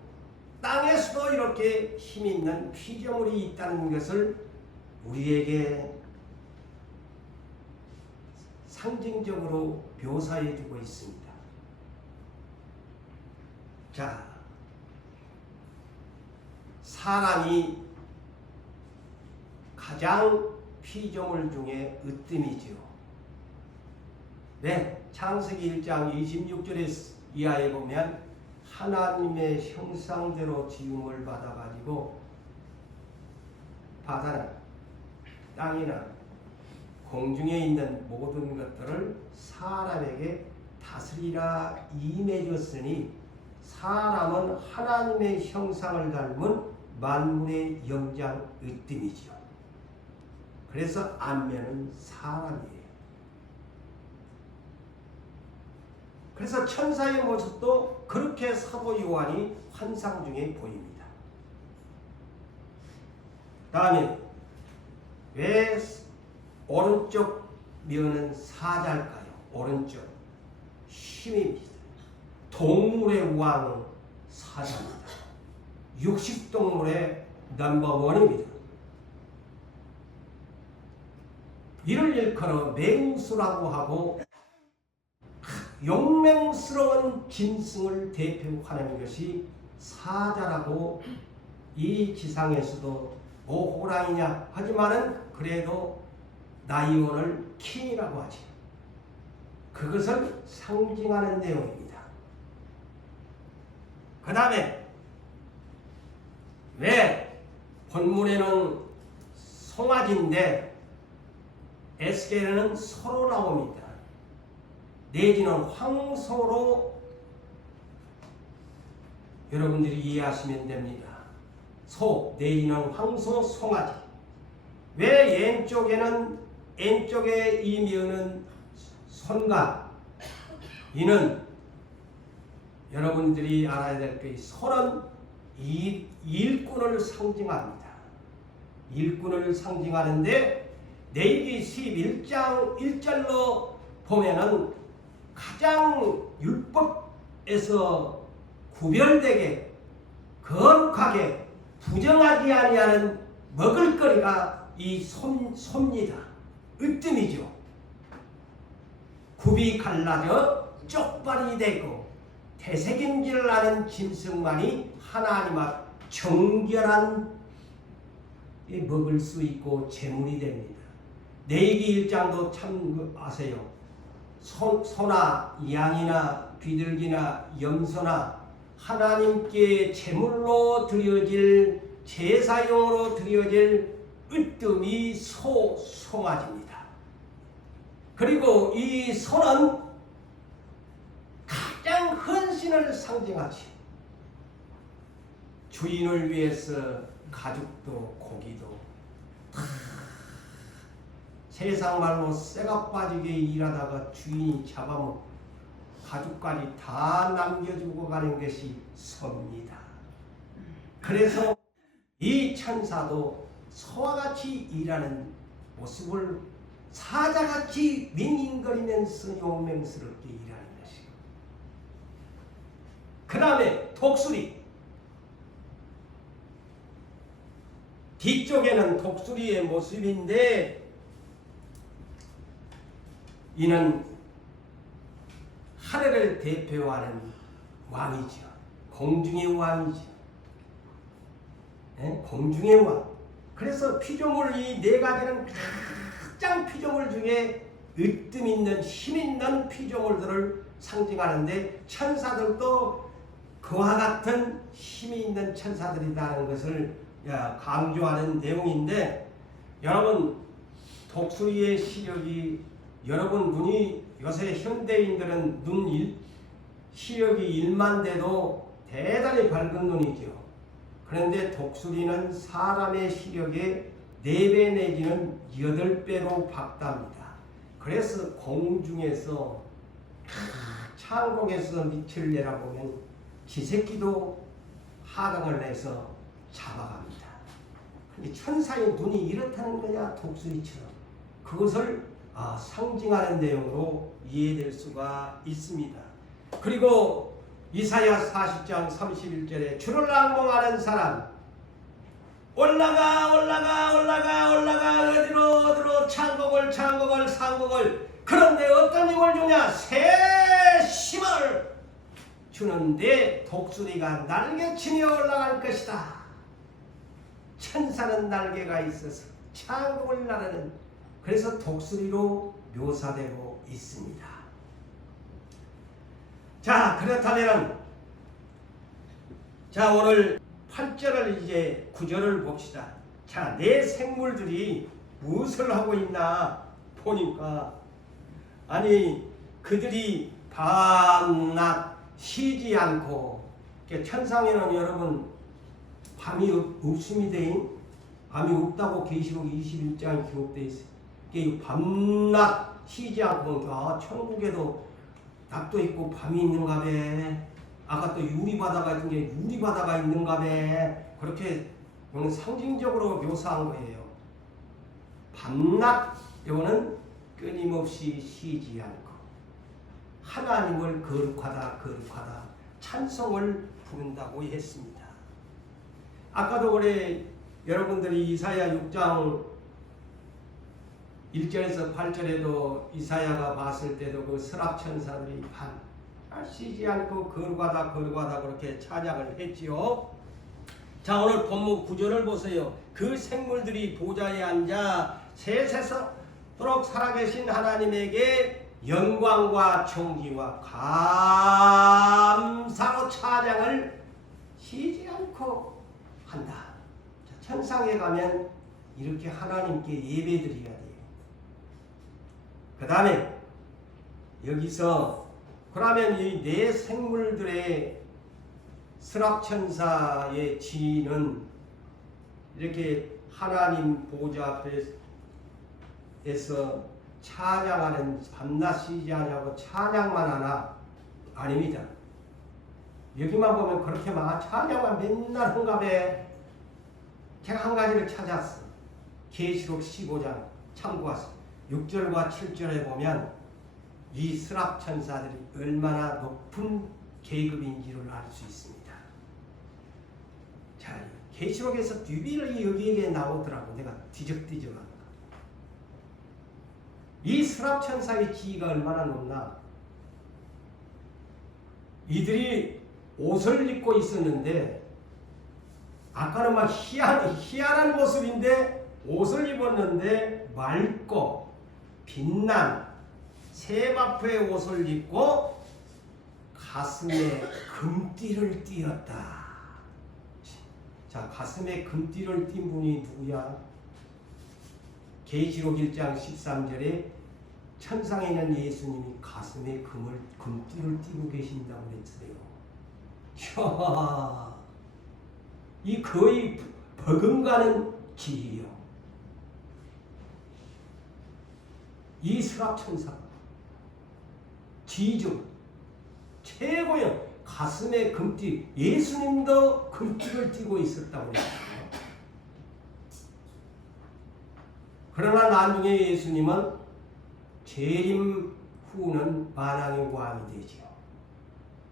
땅에서도 이렇게 힘있는 피조물이 있다는 것을 우리에게 상징적으로 묘사해 주고 있습니다. 자, 사람이 가장 피조물 중에 으뜸이지요. 네, 창세기 1장 26절에 이하에 보면 하나님의 형상대로 지음을 받아가지고 바다나 땅이나 공중에 있는 모든 것들을 사람에게 다스리라 임해줬으니 사람은 하나님의 형상을 닮은 만물의 영장 으뜸이지요. 그래서 안면은 사람이에요. 그래서 천사의 모습도 그렇게 사도 요한이 환상 중에 보입니다. 다음에 왜 오른쪽 면은 사자일까요? 오른쪽 힘입니다. 동물의 왕 사자입니다. 육식동물의 넘버원입니다. 이를 일컬어 맹수라고 하고 용맹스러운 짐승을 대표하는 것이 사자라고 이 지상에서도 뭐 호랑이냐 하지만은 그래도 라이온을 킹이라고 하지. 그것을 상징하는 내용입니다. 그 다음에 왜 본문에는 송아지인데 에스겔에는 소로 나옵니다. 내지는 황소로 여러분들이 이해하시면 됩니다. 소 내지는 황소 송아지. 왜 왼쪽에 이 면은 손가? 이는 여러분들이 알아야 될 것이 소는 일꾼을 상징합니다. 일꾼을 상징하는데 레위기 11장 1절로 보면은 가장 율법에서 구별되게 거룩하게 부정하지 아니하는 먹을거리가 이 소입니다. 으뜸이죠. 굽이 갈라져 쪽발이 되고 되새김질을 하는 짐승만이 하나님 앞 정결한 먹을 수 있고 제물이 됩니다. 레위기 1장도 참 아세요. 소나 양이나 비둘기나 염소나 하나님께 제물로 드려질 제사용으로 드려질 으뜸이 송아지입니다. 그리고 이 소는 가장 헌신을 상징하지. 주인을 위해서 가죽도 고기도 세상 말로 쇠가 빠지게 일하다가 주인이 잡아먹고 가죽까지 다 남겨주고 가는 것이 소입니다. 그래서 이 천사도 소와 같이 일하는 모습을 사자같이 윙윙거리면서 용맹스럽게 일하는 것이고, 그 다음에 독수리. 뒤쪽에는 독수리의 모습인데 이는 하늘을 대표하는 왕이죠. 공중의 왕이죠. 네? 공중의 왕. 그래서 피조물 이 네 가지는 가장 피조물 중에 으뜸 있는 힘 있는 피조물들을 상징하는데 천사들도 그와 같은 힘이 있는 천사들이라는 것을 강조하는 내용인데 여러분 독수리의 시력이 여러분 눈이 요새 현대인들은 시력이 1만 돼도 대단히 밝은 눈이죠. 그런데 독수리는 사람의 시력의 4배 내지는 8배로 밝답니다. 그래서 공중에서 창공에서 밑을 내다보면 지새끼도 하강을 해서 잡아갑니다. 근데 천사의 눈이 이렇다는 거냐 독수리처럼 그것을 상징하는 내용으로 이해될 수가 있습니다. 그리고 이사야 40장 31절에 주를 앙몽하는 사람 올라가 어디로 창공을 상공을 그런데 어떤 힘을 주냐 새 힘을 주는데 독수리가 날개치며 올라갈 것이다. 천사는 날개가 있어서 창공을 나르는 그래서 독수리로 묘사되고 있습니다. 자 그렇다면 오늘 8절을 이제 9절을 봅시다. 자, 내 생물들이 무엇을 하고 있나 보니까 아니 그들이 밤낮 쉬지 않고 천상에는 여러분 밤이 없습니다. 밤이 없다고 계시록 21장에 기록되어 있어요. 밤낮 쉬지 않고 천국에도 낮도 있고 밤이 있는가 봐. 아까 또 유리바다가 있는 게 유리바다가 있는가 봐. 그렇게 이거는 상징적으로 묘사한 거예요. 밤낮 이거는 끊임없이 쉬지 않고 하나님을 거룩하다 찬송을 부른다고 했습니다. 아까도 그래 여러분들이 이사야 6장 1절에서 8절에도 이사야가 봤을 때도 그 스랍천사들이 쉬지 않고 거룩하다 그렇게 찬양을 했지요. 자 오늘 본문 9절을 보세요. 그 생물들이 보좌에 앉아 세세토록 살아계신 하나님에게 영광과 존귀와 감사로 찬양을 쉬지 않고 한다. 자, 천상에 가면 이렇게 하나님께 예배드려야 돼요. 그 다음에 여기서 그러면 이 네 생물들의 스랍천사의 지위는 이렇게 하나님 보좌 앞에서 찬양하는 밤낮 쉬지 않냐고 찬양만 하나 아닙니다. 여기만 보면 그렇게 막 찬양만 맨날 한가be 제가 한 가지를 찾았어. 계시록 15장 참고하세요. 6절과 7절에 보면 이 스랍천사들이 얼마나 높은 계급인지를 알 수 있습니다. 자, 계시록에서 듀비를 여기에 나오더라고. 내가 뒤적뒤적한 거. 이 스랍천사의 지위가 얼마나 높나? 이들이 옷을 입고 있었는데 아까는 막 희한한 모습인데 옷을 입었는데 맑고 빛난 세마포의 옷을 입고 가슴에 금띠를 띠었다. 자, 가슴에 금띠를 띈 분이 누구야? 계시록 1장 13절에 천상에 있는 예수님이 가슴에 금띠를 띠고 계신다고 그랬어요. 이야, 이 거의 버금가는 지위요. 이 스랍천사 지중 최고요. 가슴에 금띠, 예수님도 금띠를 띠고 있었다고 그랬어요. 그러나 나중에 예수님은 재림 후는 만왕의 왕이 되죠.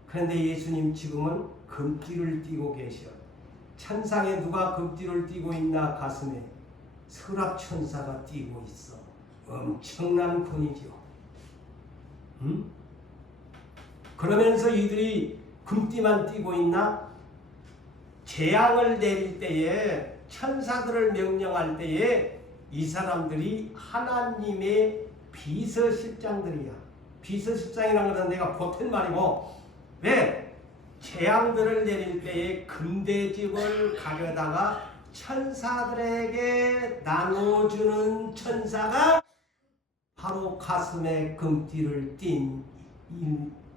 그런데 예수님 지금은 금띠를 띠고 계셔. 천상에 누가 금띠를 띠고 있나? 가슴에 설악천사가 띠고 있어. 엄청난 권이죠. 응? 그러면서 이들이 금띠만 띠고 있나? 재앙을 내릴 때에, 천사들을 명령할 때에 이 사람들이 하나님의 비서실장들이야. 비서실장이라는 것은 내가 보탠 말이고, 왜? 재앙들을 내릴 때에 금대접을 가져다가 천사들에게 나눠주는 천사가 바로 가슴에 금띠를 띤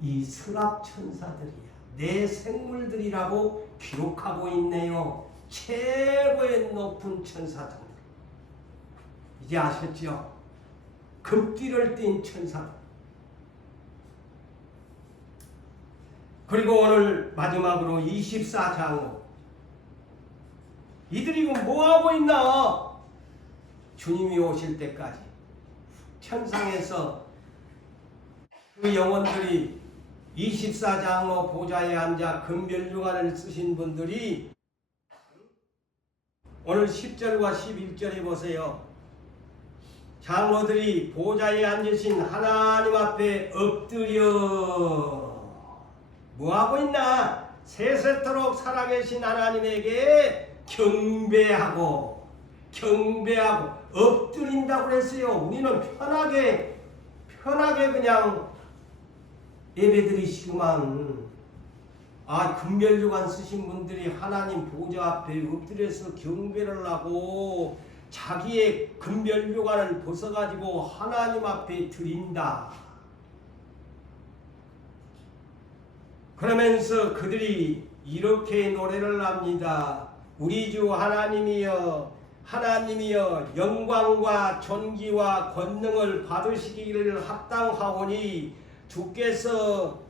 이 설악천사들이야. 내 생물들이라고 기록하고 있네요. 최고의 높은 천사들. 이제 아셨죠? 금띠를 띤 천사들. 그리고 오늘 마지막으로 24장로. 이들이 뭐하고 있나? 주님이 오실 때까지 천상에서 그 영혼들이 24장로 보좌에 앉아 금별류관을 쓰신 분들이 오늘 10절과 11절에 보세요. 장로들이 보좌에 앉으신 하나님 앞에 엎드려 뭐하고 있나? 세세토록 살아계신 하나님에게 경배하고 엎드린다고 그랬어요. 우리는 편하게 그냥 예배드리시구만. 금별류관 쓰신 분들이 하나님 보좌 앞에 엎드려서 경배를 하고 자기의 금별류관을 벗어가지고 하나님 앞에 드린다. 그러면서 그들이 이렇게 노래를 합니다. 우리 주 하나님이여 영광과 존귀와 권능을 받으시기를 합당하오니 주께서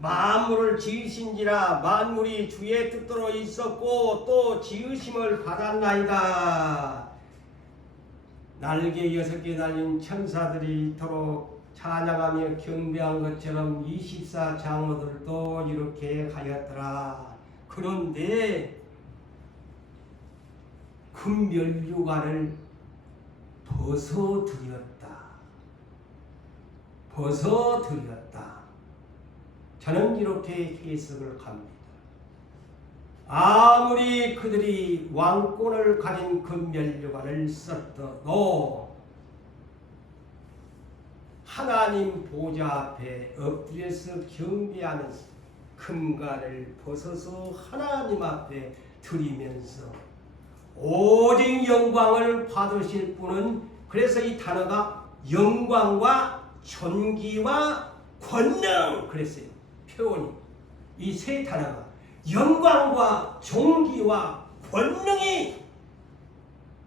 만물을 지으신지라 만물이 주의 뜻대로 있었고 또 지으심을 받았나이다. 날개 6개 달린 천사들이 이토록 찬양하며 경배한 것처럼 24장로들도 이렇게 하였더라. 그런데 금별류관을 벗어드렸다. 저는 이렇게 해석을 합니다. 아무리 그들이 왕권을 가진 금별류관을 썼어도 하나님 보좌 앞에 엎드려서 경배하면서 금관을 벗어서 하나님 앞에 드리면서 오직 영광을 받으실 분은, 그래서 이 단어가 영광과 존귀와 권능 그랬어요. 표현이 이 세 단어가 영광과 존귀와 권능이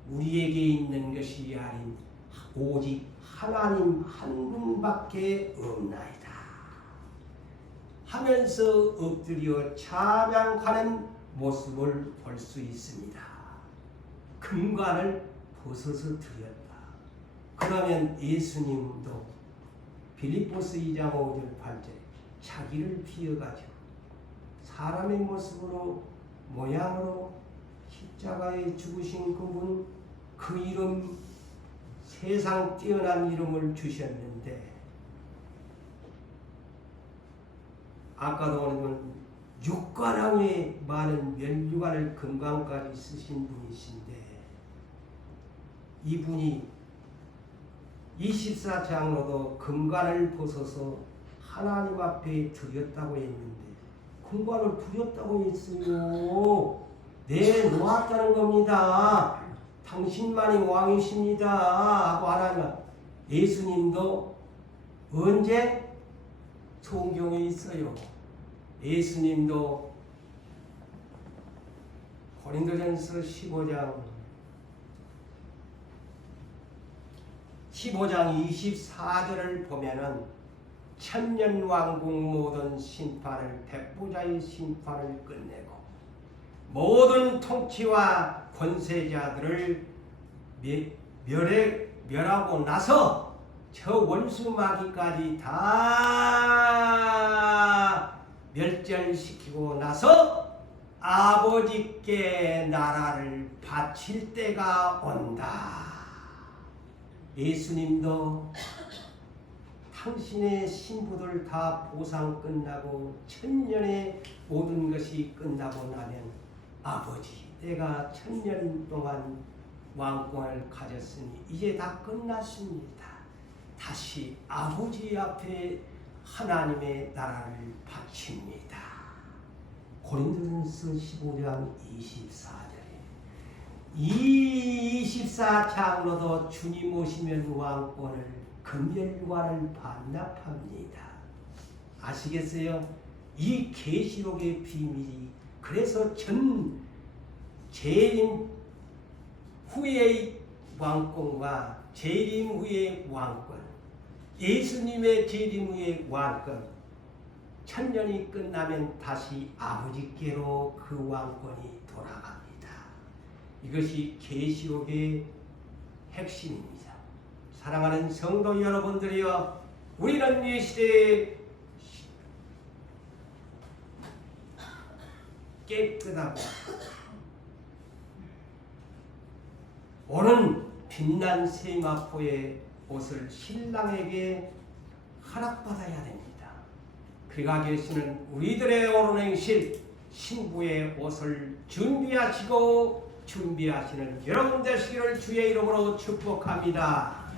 우리에게 있는 것이 아닌 오직 하나님 한 분밖에 없나이다 하면서 엎드려 찬양하는 모습을 볼 수 있습니다. 금관을 벗어서 드렸다. 그러면 예수님도 빌립보서 2장 5절 8절에 자기를 비어가지고 사람의 모습으로 모양으로 십자가에 죽으신 그분, 그 이름 세상 뛰어난 이름을 주셨는데, 아까도 오늘 육관왕에 많은 면류관을 금강까지 쓰신 분이신데, 이분이 24장로도 금관을 벗어서 하나님 앞에 드렸다고 했는데, 금관을 부렸다고 했어요. 내놓았다는 겁니다. 당신만이 왕이십니다 하고 하나님, 예수님도 언제 성경에 있어요. 예수님도 고린도전서 15장 24절을 보면은 천년왕국 모든 심판을, 백보자의 심판을 끝내고 모든 통치와 권세자들을 멸하고 나서 저 원수 마귀까지 다 멸절시키고 나서 아버지께 나라를 바칠 때가 온다. 예수님도 당신의 신부들 다 보상 끝나고 천년의 모든 것이 끝나고 나면 아버지, 내가 천년 동안 왕권을 가졌으니 이제 다 끝났습니다. 다시 아버지 앞에 하나님의 나라를 바칩니다. 고린도전서 15장 24절에 이 24장으로도 주님 오시면 왕권을 금멸관을 반납합니다. 아시겠어요? 이 계시록의 비밀이 그래서 전 재림 후의 왕권과 재림 후의 왕권, 예수님의 재림 후의 왕권, 천년이 끝나면 다시 아버지께로 그 왕권이 돌아갑니다. 이것이 계시록의 핵심입니다. 사랑하는 성도 여러분들이여, 우리는 이 시대에 깨끗하고 오는 빛난 세마포의 옷을 신랑에게 허락받아야 됩니다. 그가 계시는 우리들의 옳은 행실, 신부의 옷을 준비하시고 준비하시는 여러분 되시기를 주의 이름으로 축복합니다.